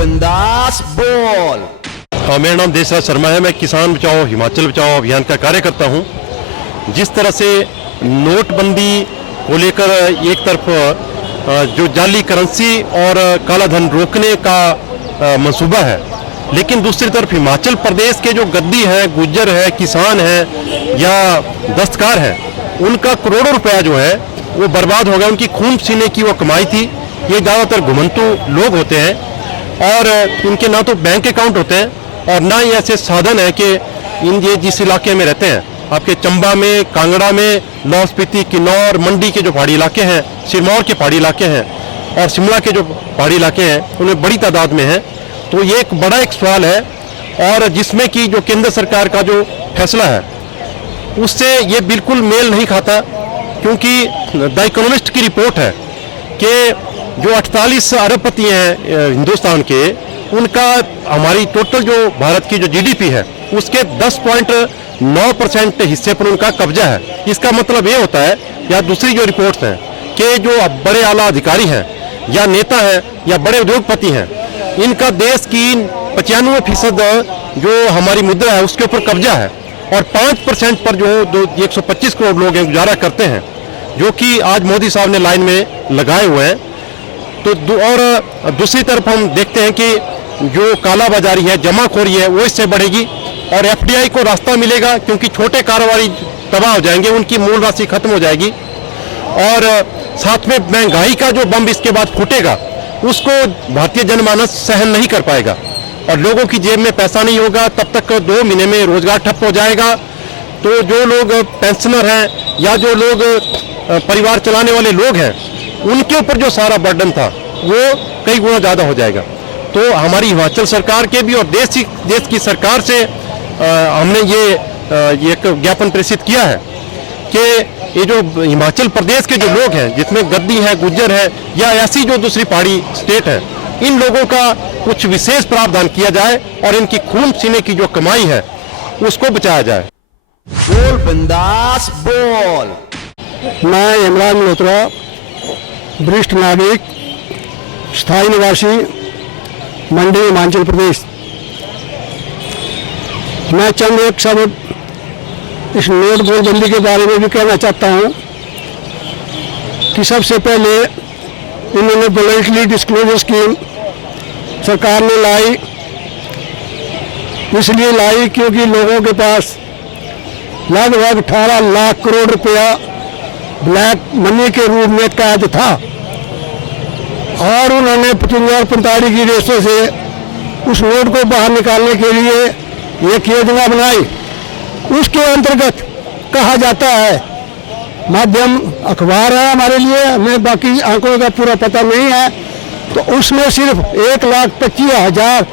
बिंदास बोल। मेरा नाम देशराज शर्मा है। मैं किसान बचाओ हिमाचल बचाओ अभियान का कार्य करता हूँ। जिस तरह से नोटबंदी को लेकर एक तरफ जो जाली करेंसी और काला धन रोकने का मंसूबा है, लेकिन दूसरी तरफ हिमाचल प्रदेश के जो गद्दी हैं, गुज्जर है, किसान हैं या दस्तकार हैं, उनका करोड़ों रुपया जो है वो बर्बाद हो गया। उनकी खून पसीने की वो कमाई थी। ये ज़्यादातर घुमंतु लोग होते हैं और इनके ना तो बैंक अकाउंट होते हैं और ना ही ऐसे साधन है कि ये जिस इलाके में रहते हैं, आपके चंबा में, कांगड़ा में, लाहौल स्पीति, किन्नौर, मंडी के जो पहाड़ी इलाके हैं, सिरमौर के पहाड़ी इलाके हैं और शिमला के जो पहाड़ी इलाके हैं, उनमें बड़ी तादाद में हैं। तो ये एक बड़ा एक सवाल है और जिसमें कि जो केंद्र सरकार का जो फैसला है उससे ये बिल्कुल मेल नहीं खाता, क्योंकि द इकोनॉमिस्ट की रिपोर्ट है कि जो 48 अरबपति हैं हिंदुस्तान के, उनका हमारी टोटल जो भारत की जो जीडीपी है उसके 10.9% हिस्से पर उनका कब्जा है। इसका मतलब ये होता है, या दूसरी जो रिपोर्ट्स हैं कि जो बड़े आला अधिकारी हैं या नेता हैं या बड़े उद्योगपति हैं, इनका देश की 95% जो हमारी मुद्रा है उसके ऊपर कब्जा है और 5% पर जो 125 करोड़ लोग हैं गुजारा करते हैं, जो कि आज मोदी साहब ने लाइन में लगाए हुए हैं। तो और दूसरी तरफ हम देखते हैं कि जो कालाबाजारी है, जमाखोरी है, वो इससे बढ़ेगी और एफडीआई को रास्ता मिलेगा, क्योंकि छोटे कारोबारी तबाह हो जाएंगे, उनकी मूल राशि खत्म हो जाएगी और साथ में महंगाई का जो बम इसके बाद फूटेगा उसको भारतीय जनमानस सहन नहीं कर पाएगा और लोगों की जेब में पैसा नहीं होगा। तब तक 2 महीने में रोजगार ठप हो जाएगा। तो जो लोग पेंशनर हैं या जो लोग परिवार चलाने वाले लोग हैं, उनके ऊपर जो सारा बर्डन था वो कई गुना ज़्यादा हो जाएगा। तो हमारी हिमाचल सरकार के भी और देश की सरकार से हमने ये एक ज्ञापन प्रेषित किया है कि ये जो हिमाचल प्रदेश के जो लोग हैं, जिसमें गद्दी है, गुज्जर है या ऐसी जो दूसरी पहाड़ी स्टेट है, इन लोगों का कुछ विशेष प्रावधान किया जाए और इनकी खून पसीने की जो कमाई है उसको बचाया जाए। बोल बिंदास बोल। मैं इमरान मल्होत्रा, वरिष्ठ नागरिक, स्थायी निवासी, मंडी, हिमाचल प्रदेश। मैं चंद एक शब्द इस नोट बंदी के बारे में भी कहना चाहता हूं कि सबसे पहले इन्होंने वॉलंटरी डिस्क्लोजर स्कीम सरकार ने लाई, इसलिए लाई क्योंकि लोगों के पास लगभग 18 लाख करोड़ रुपया ब्लैक मनी के रूप में कैद था और उन्होंने 55-45 की रेशो से उस नोट को बाहर निकालने के लिए एक योजना बनाई। उसके अंतर्गत कहा जाता है, माध्यम अखबार है हमारे लिए, हमें बाकी आंकड़ों का पूरा पता नहीं है, तो उसमें सिर्फ 1,25,000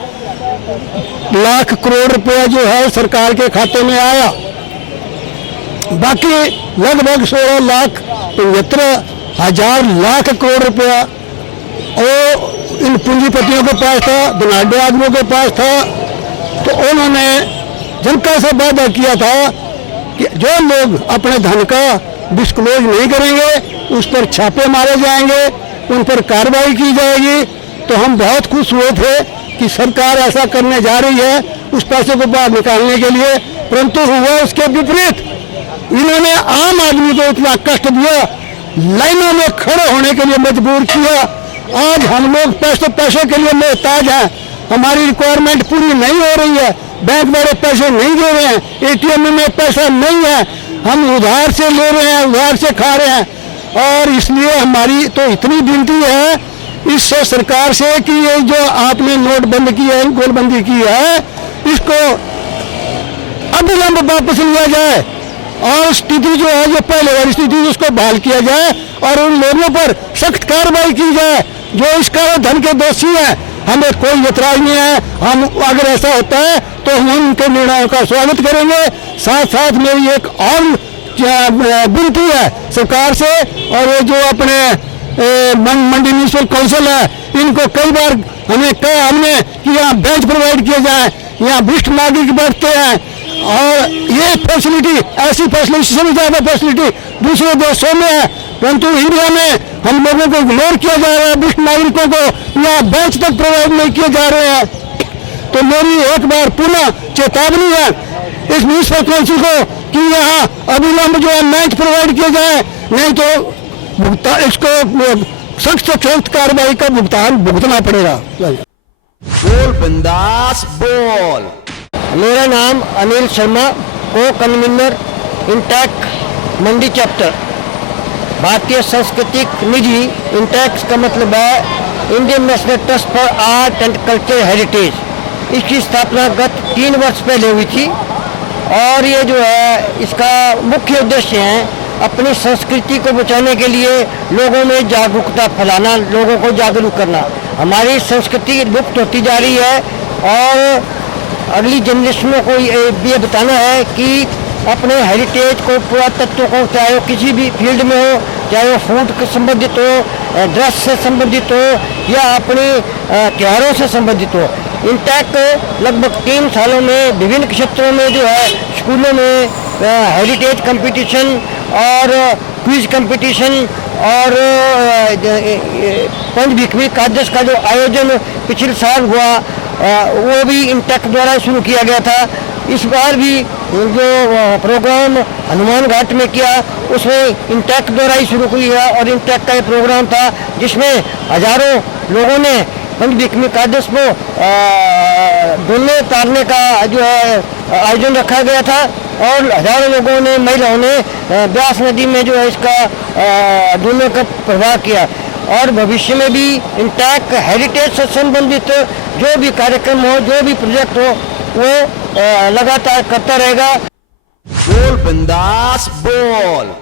लाख करोड़ रुपया जो है सरकार के खाते में आया। बाकी लगभग 16,75,000 लाख करोड़ रुपया वो इन पूंजीपतियों के पास था, धनाढ़ आदमियों के पास था। तो उन्होंने जनता से वादा किया था कि जो लोग अपने धन का डिस्क्लोज नहीं करेंगे उस पर छापे मारे जाएंगे, उन पर कार्रवाई की जाएगी। तो हम बहुत खुश हुए थे कि सरकार ऐसा करने जा रही है उस पैसे को बाहर निकालने के लिए, परंतु हुआ उसके विपरीत। इन्होंने आम आदमी को इतना कष्ट दिया, लाइनों में खड़े होने के लिए मजबूर किया। आज हम लोग पैसे के लिए मोहताज हैं, हमारी रिक्वायरमेंट पूरी नहीं हो रही है, बैंक वाले पैसे नहीं दे रहे हैं, एटीएम में पैसा नहीं है, हम उधार से ले रहे हैं, उधार से खा रहे हैं। और इसलिए हमारी तो इतनी विनती है इस सरकार से कि ये जो आपने नोट बंद की है, गोलबंदी की है, इसको अविलंब वापस लिया जाए और स्थिति जो है जो पहले वाली स्थिति उसको बहाल किया जाए और उन लोगों पर सख्त कार्रवाई की जाए जो इसका धन के दोषी हैं। हमें कोई एतराज नहीं है, हम अगर ऐसा होता है तो हम उनके निर्णयों का स्वागत करेंगे। साथ साथ मेरी एक और विनती है सरकार से, और ये जो अपने मंडी म्यूनिसिपल काउंसिल है, इनको कई बार हमें कहा हमने कि यहाँ बेंच प्रोवाइड किए जाए, यहाँ वरिष्ठ नागरिक बैठते हैं और ये फैसिलिटी, ऐसी फैसिलिटी से भी ज़्यादा फैसिलिटी दूसरे देशों में है, परंतु इंडिया में हम लोगों को इग्नोर किया जा रहा है, वरिष्ठ नागरिकों को यहाँ बेंच तक प्रोवाइड नहीं किए जा रहे हैं। तो मेरी एक बार पुनः चेतावनी है इस म्यूनिसिपल काउंसिल को कि यहाँ अविलंब जो है बेंच प्रोवाइड किया जाए, नहीं तो भुगतान इसको सख्त से सख्त कार्रवाई का भुगतान भुगतना पड़ेगा। बोल बिंदास बोल। मेरा नाम अनिल शर्मा, को कन्वीनर इंटैक मंडी चैप्टर। भारतीय सांस्कृतिक निधि इंटैक्स का मतलब है Indian national trust for art and culture heritage. इसकी स्थापना गत 3 वर्ष पहले हुई थी और ये जो है इसका मुख्य उद्देश्य है अपनी संस्कृति को बचाने के लिए लोगों में जागरूकता फैलाना, लोगों को जागरूक करना। हमारी संस्कृति लुप्त होती जा रही है और अगली जनरेशनों को ये बताना है कि अपने हेरिटेज को, पुरातत्व को, चाहे वो किसी भी फील्ड में हो, चाहे वो फूड से संबंधित हो, ड्रेस से संबंधित हो या अपने त्योहारों से संबंधित हो। इंटैक लगभग 3 सालों में विभिन्न क्षेत्रों में जो है स्कूलों में हेरिटेज कंपटीशन और क्विज कंपटीशन और पंचभिक्षु एकादश का जो आयोजन पिछले साल हुआ वो भी इंटैक द्वारा शुरू किया गया था। इस बार भी जो प्रोग्राम हनुमान घाट में किया उसमें इंटैक द्वारा ही शुरू किया और इंटैक का ये प्रोग्राम था जिसमें हजारों लोगों ने पंचभिक्षु एकादश को डोले तारने का जो है आयोजन रखा गया था और हजारों लोगों ने, महिलाओं ने ब्यास नदी में जो है इसका डोले का प्रवाह किया। और भविष्य में भी इंटैक हेरिटेज से संबंधित जो भी कार्यक्रम हो, जो भी प्रोजेक्ट हो, वो लगातार करता रहेगा। बोल बिंदास बोल।